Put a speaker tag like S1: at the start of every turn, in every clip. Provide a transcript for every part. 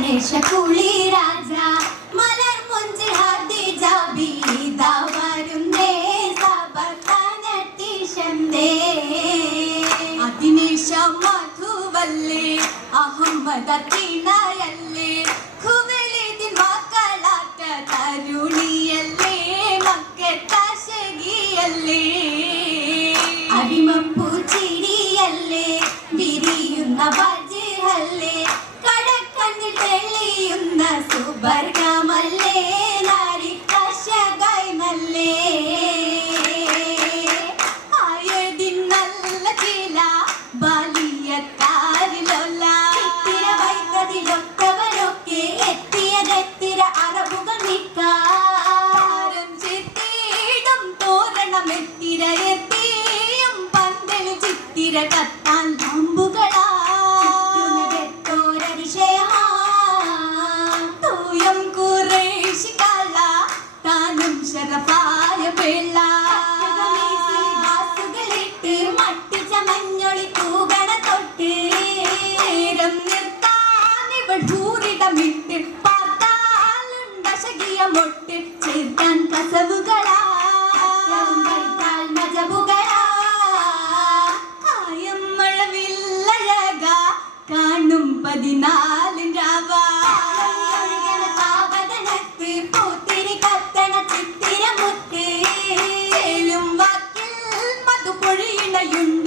S1: ഗണേശ കുളി രാജ മലർ മുഞ്ചിൽ ഹർദിജ ബീദ വരുന്നേ സബർത്തനട്ടിഷന്തേ അതിനേശ മധുവല്ലേ അഹമ്മദ തിണയല്ലേ
S2: शरफाय बेला that you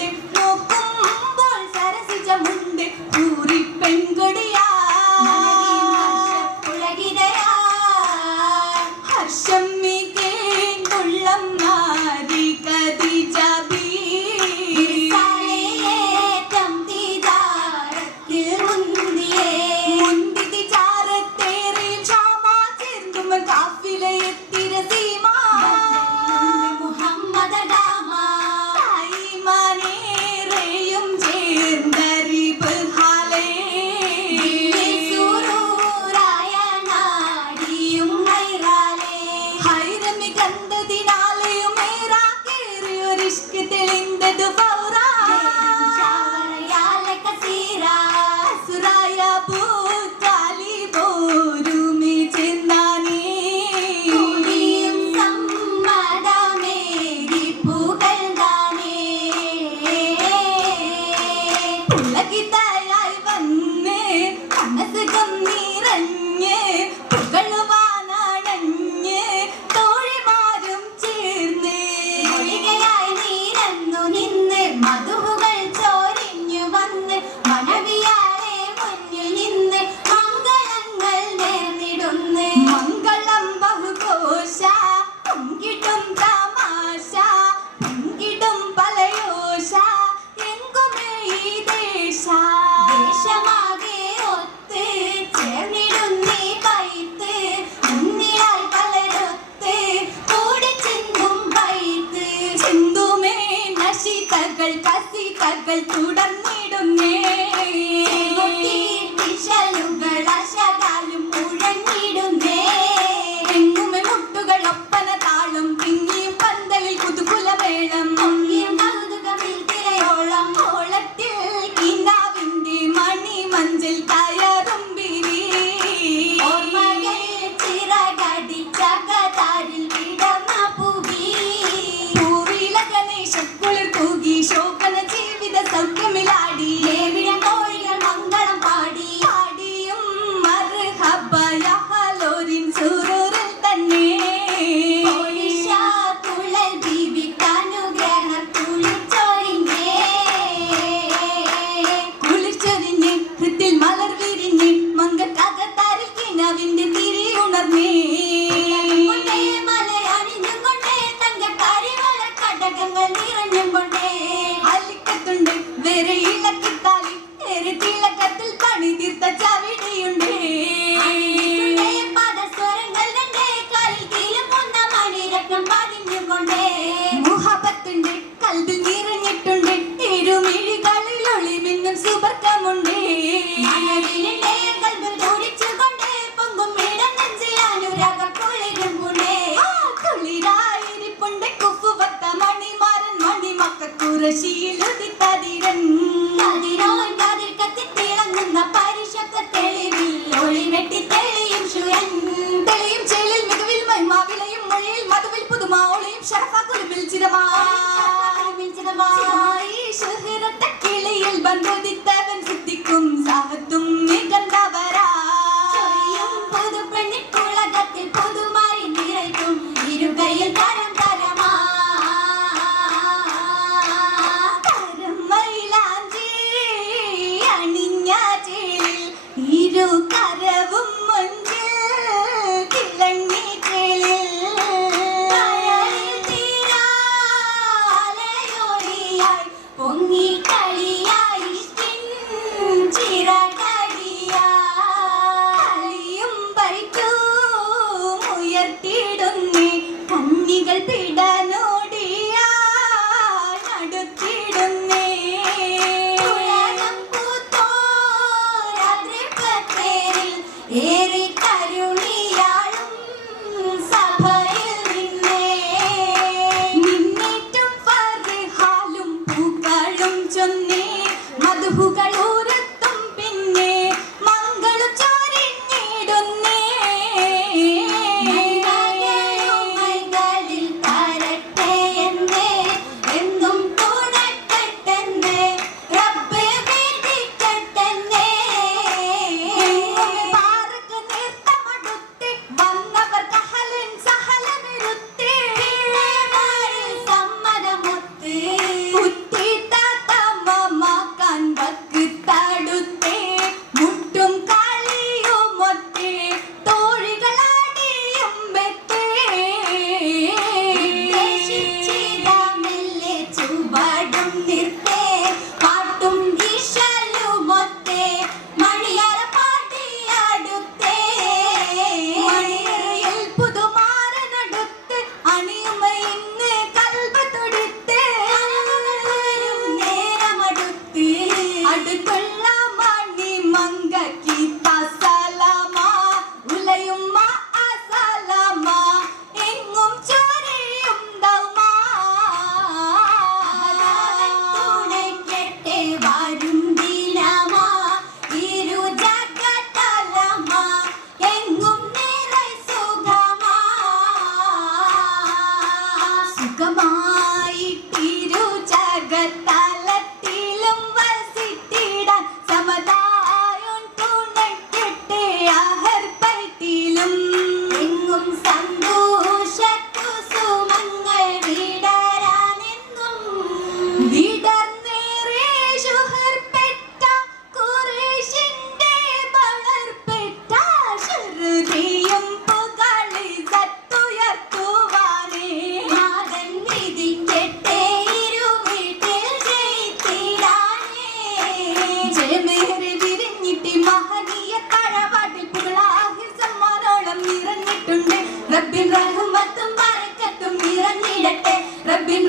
S2: തുളസിയിലതി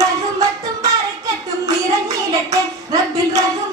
S2: റഹ്മത്തും പറക്കത്തും നിറഞ്ഞിടട്ടെ. റബ്ബിൻ റഹ്മ